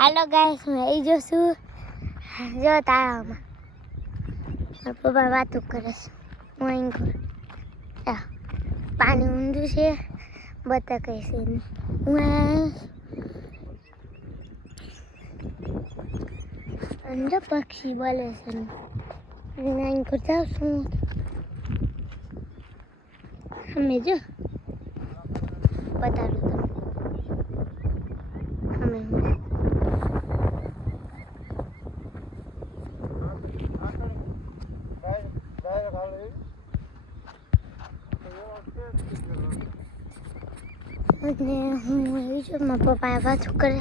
હાલો guys, હું આવી જોશું જો તારામાં પપ્પા વાતો કરે છે. હું અહીં પાણી ઊંધું છે બતા કઈ છે નહીં. હું અંદર પક્ષી બોલે છે અને અહીં જાઉં છું અમે જો બતાડું તમે અને હું આવી છું મારા પપ્પા વાતો કરે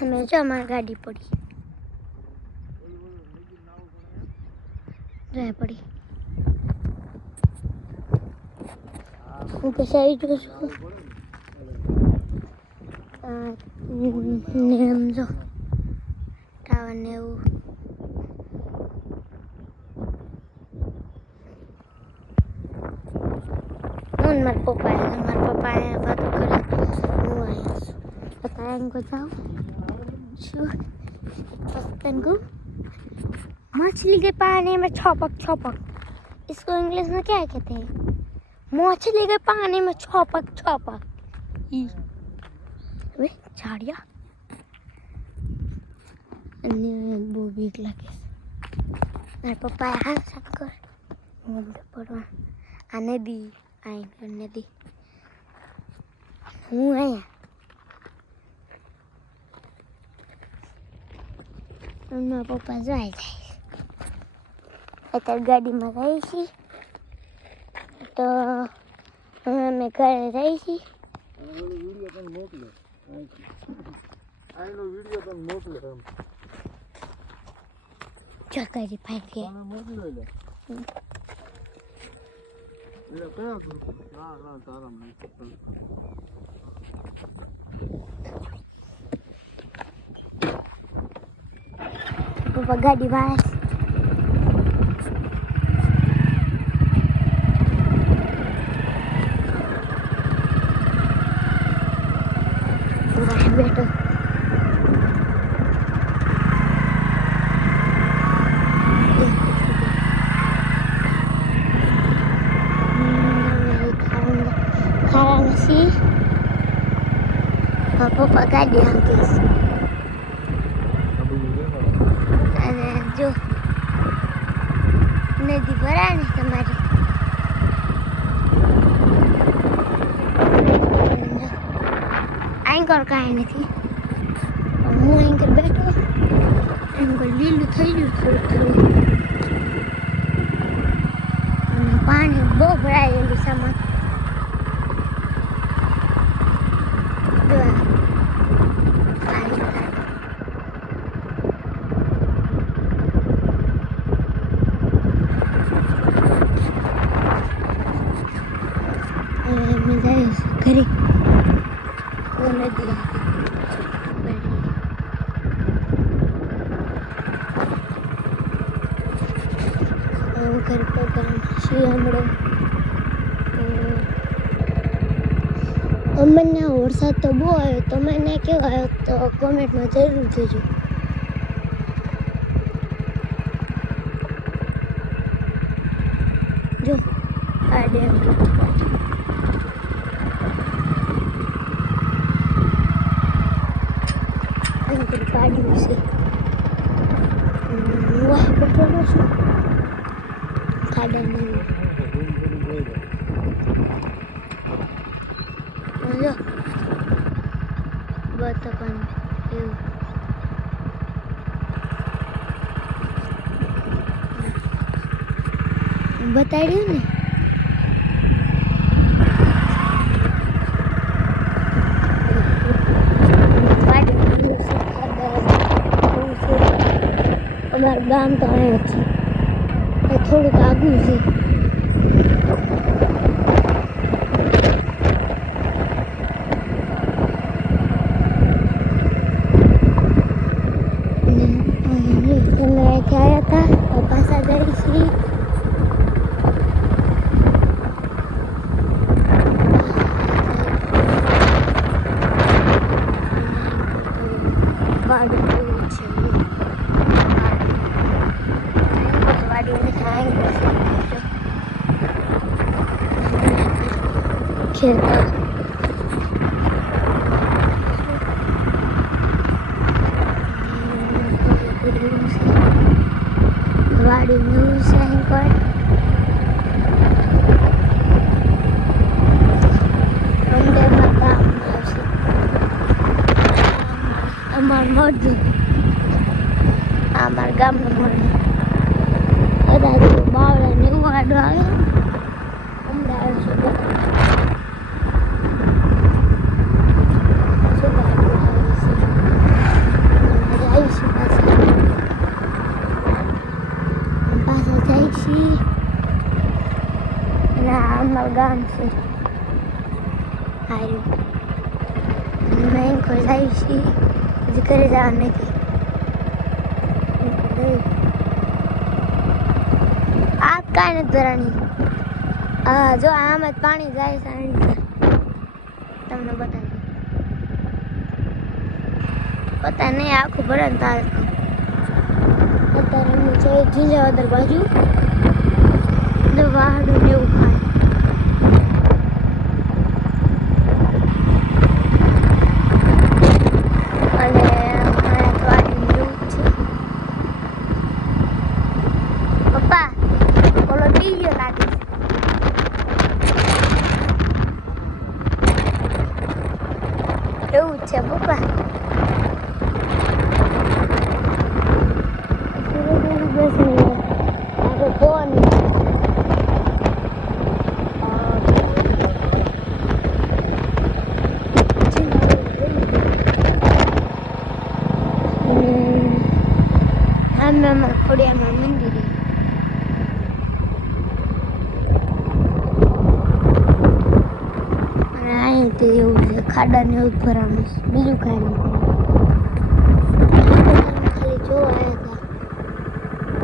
અમે જો અમારી ગાડી પડી જાય પડી હું કે આવી જોઉં છું ને એમ જો ટાવર ને એવું મારા પપ્પાએ વાતો કરે હું આવ્યા છું इनको जाओ पस्तन को मछली के पानी में छपक छपक इसको इंग्लिश में क्या कहते हैं मछली के पानी में छपक छपक वे झाड़िया वो बीक लगे मेरे पापा यहाँ शंकर पड़वा आ नदी आई नदी हूँ आया મારા પપ્પા જાય અત્યારે ગાડીમાં રહી છીએ તો અમે ઘરે રહી છીએ ચોકરી ફાઈ papa gaડી વાળા બેઠો ખાવા નથી પપ્પા ગાડી હાંકીશ जो नदी भरा नहीं तुम्हारी एंकर कहीं नहीं हूँ एंकर बैठो एंकर लीलू थी गયું થોડું અને પાણી બહુ ભરાયેલું સામાન घरे नदी घर पर શિયાળો અમને વરસાદ તો બહુ આવ્યો તમને કેવો આવ્યો તો કોમેન્ટમાં જરૂર કહેજો જો આ ડેમ ગાડી છે વાહ બટલો છું ખાડાની જો બતકન એવું બતાડ્યું ને અમારું ગામ તો અહીંયા છે થોડુંક આગું છે અમે અહીંથી આવ્યા હતા પાછા ગઈ છીએ ખેતર વાડી નું સાઈન પર અંદરમાં કામ આવશે અમાર મોઢું અમાર ગામનું મોઢું કદાચ બાવળા ને વાડો આવે હમણાં આવશે અમારું ગામ છે હારું મેં કોઈ જાય છે હજી ઘરે જવા નથી આ કાંઈ નથી ભરાણી હા જો આમ જ પાણી જાય છે તમને બતાવી પતા નહીં આખું ભરે ને તાર અત્યારે હું છે ઝીંઝાવદર બાજુ વાહડું ને એવું ખાય અને પપ્પા ઓલો પી ગયો લાગે એવું જ છે પપ્પા ફોન ખોડિયામાં મંદિર અને અહીં તે એવું છે ખાડા ને એવું ભરાનું બીજું કાંઈ નહીં ખાલી જોવા આવ્યા હતા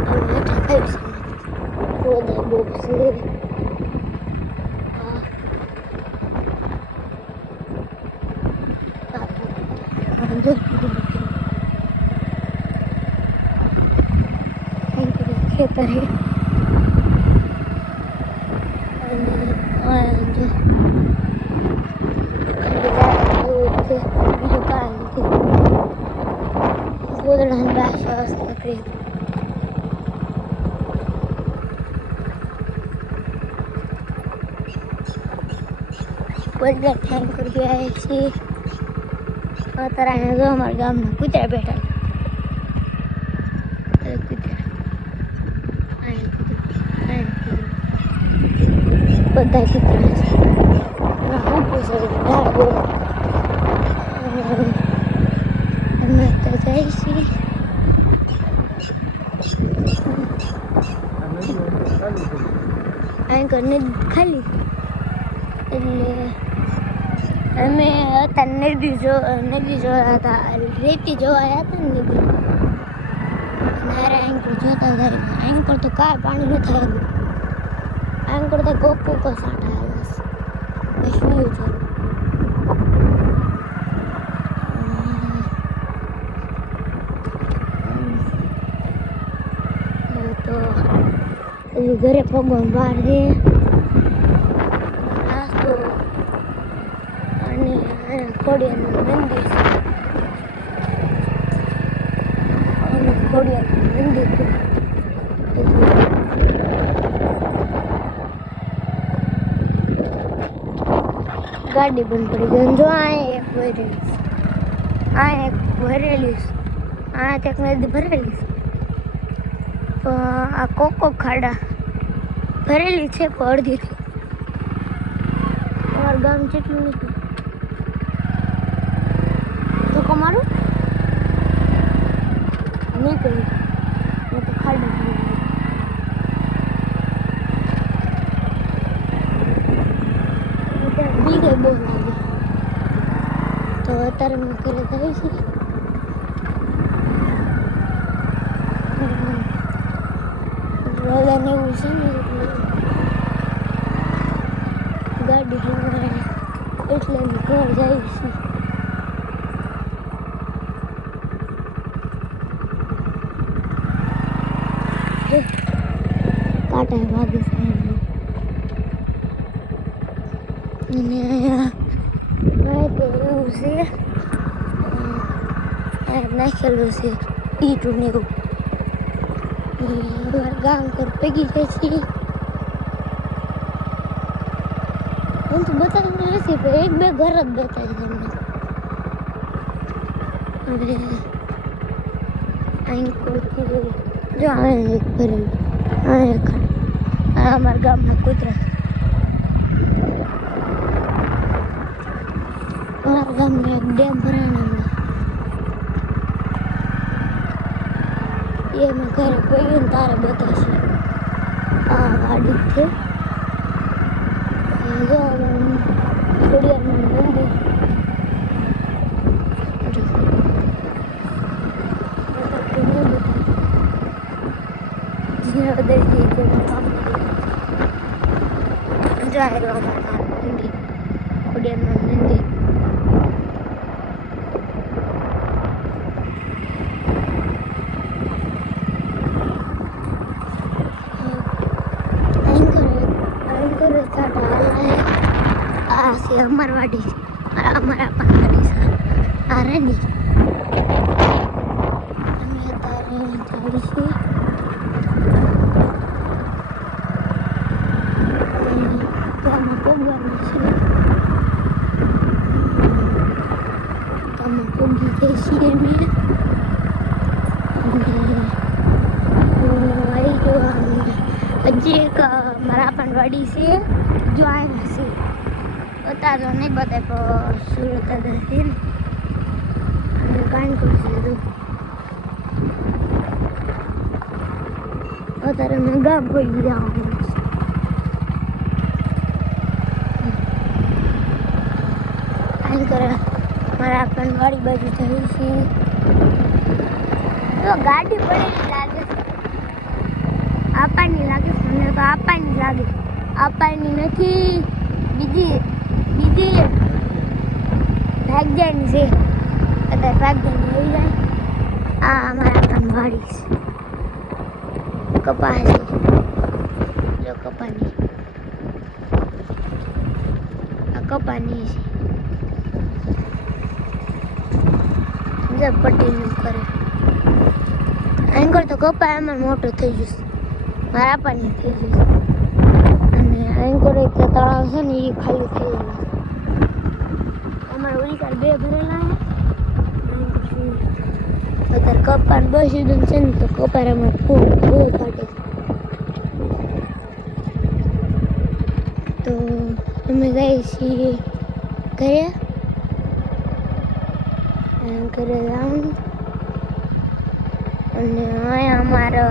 હવે હેઠા થઈ છે ખેતર હે બીજું કાંઈ નથી ગોદડાની ભાષા કરી બધા ટાઈમ કરી ગયા છીએ અત્યારે જો અમારા ગામના કૂતરા બેઠા બધા કૂતરા છે હું પૂછે અમે તો જઈ છીએ અહીં ઘરની ખાલી એટલે અમે હતા નદી જોયા હતા રેતી જોવા હતા ને નદી મારા એન્કર જોતા હતા એન્કર તો કાંઈ પાણી ન થાય એન્કર તો કોકો સાંટા શું છે તો ઘરે ભગવાન બહાર છે નાસ્તો અને ખોડિયાનું મંદિર છે ખોડિયાનું મંદિર ગાડી બંધ પડી ગઈ જો આ એક ભરેલી આ એક નદી ભરેલી તો આ કોકો ખાડા ભરેલી છે પણ અડધી તમારું ગામ જેટલું નથી તો તમારું નીકળી તો ખાડું બી ગઈ બહુ લાગે તો અત્યારે મેં ઘરે થઈ છે રોલાને એવું છે ને ગાડી હંગાડે એટલે અમે ઘર જાય છે કાંટા વાગે છે અને અહીંયા એવું છે નાખેલું છે ઈટું ને એવું. ગામ પર પગી જાય છે. હું તો બતાવી નથી પણ એક બે ઘર જ બતાવી તમને. હવે અહીં કોઈ જો આવે એક ભરેલું અમારા ગામમાં કૂતરા. અમારા ગામમાં એક ડેમ ભરાય એમાં ઘરે પડી ને તારે બતાવશે આ ગાડી છે. જો ખોડિયારનું મંદિર ખોડિયારનું મંદિર. આ છે અમરવાડી, અમારા પાનવાડી છે આ રેની. અમે અત્યારે ચાલીશું ગામમાં પોગવાનું છે. ગામમાં પોગી જઈએ છીએ અમે. હજી એક મારા પાનવાડી છે જો આવ્યા છે. બતા તો નહીં બતાય પણ સુરત છે ને અને કાનપુર છે બધું. અત્યારે અમે ગામ પડી જવાનું છે. અહીં કરે મારા પણ વાડી બાજુ થયું છે. તો ગાડી પડેલી લાગે આપાની લાગે મને તો આપાની લાગે. આપાની નથી બીજી ભાગજાની છે. અત્યારે ભાગજાની આવી જાય. આ અમારા પણ વાડી છે. કપા છે જો કપાની આ કપાની છે પટ્ટીનું કરે. એંકર તો કપા એમાં મોટો થઈ જશે મારા પાણી થઈ જશે. અને એંકર એક તળાવ છે ને એ ખાલી થઈ ગયેલા. અમારા ઓલી કાર બે ભરેલા અત્યારે કપાને બસી દઉં છે ને તો કપાર અમારે ફૂલ કાઢે. તો અમે જઈએ છીએ ઘરે. ઘરે જવાનું અને અહીંયા અમારો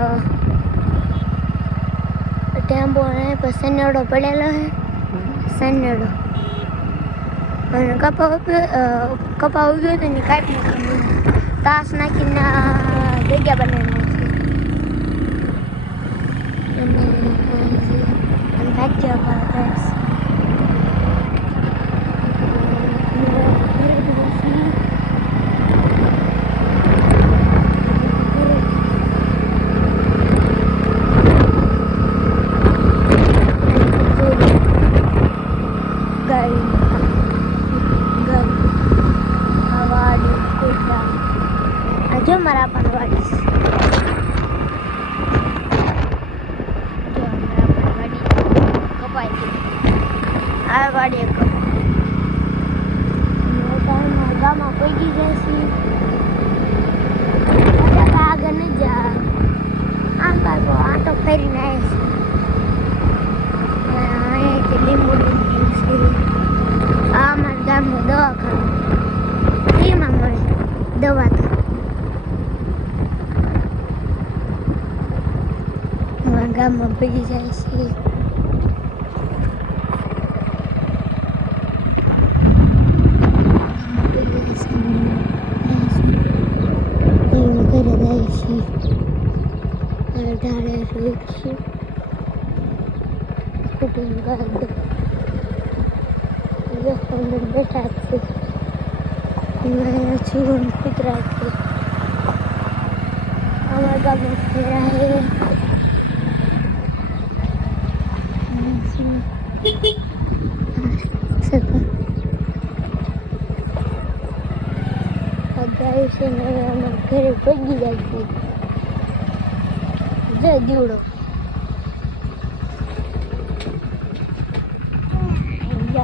ટેમ્પો ને પછી સનેડો પડેલો છે. સનેડો અને કપા ઉગ્યો હતો ને કાપી નાખી તાસ નાખીને જગ્યા બનાવી નાખી અને ભાગ્ય જો મારા પાનવાડી છે. જો મારા પાનવાડી કપાઈ ગઈ. આ વાડી ગામમાં પગી જાય છે. આગળ નહીં જા આમ કાંઈ આટો ફેરીને આવે છે. અહીંયાથી લીંબુ છે. આ અમારા ગામનું દવાખાનું ફ્રીમાં મળે દવા. તો ગામમાં પડી જાય છે. ઘરે જાય છે ઢાળે રોજ છે કુટુંબ અંદર બેઠા છે. જીવન કૂતરા છે. અમારા ગામમાં ફેરા છે. ગાયું છે ને અમારા ઘરે પગી જાય છે જે દીવડો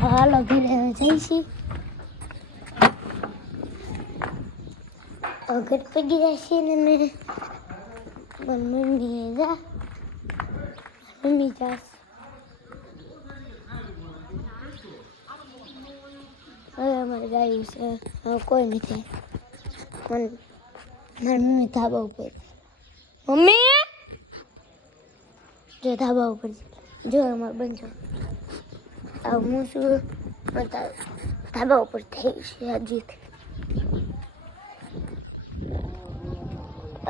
હાલો ઘરે જઈશી ઘર પગી જાય છે ને મેં મમ્મી જા મમ્મી જાસ હવે અમારે ગાયું છે કોઈ નથી મારી મમ્મી ધાબા ઉપર મમ્મી જો ધાબા ઉપર જો અમારે બનજો હું શું ધાબા ઉપર થઈ છે હજી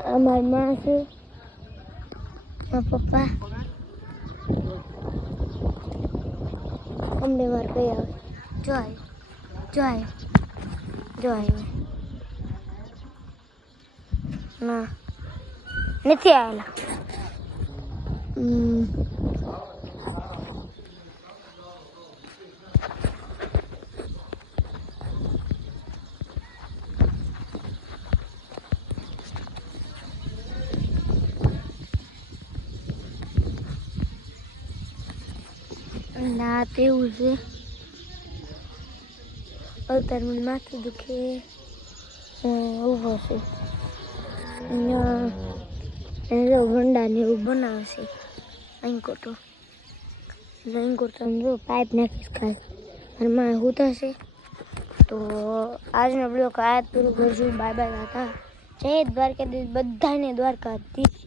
અમારી માં છે મારા પપ્પા અમને મારે કઈ આવે જો આવ્યો ના નથી આવેલા ના તેવું છે અત્યારે મને માથું દુખે ઊભો છે અહીંયા ગંડા ને એવું બનાવે છે અંકોટો જો પાઇપ નાખીશ ખાસ અને મારે હું થશે તો આજનો બ્લોગ આ પૂરું કરશું બાય બાય કાકા જય દ્વારકાધીશ બધાને દ્વારકાધીશ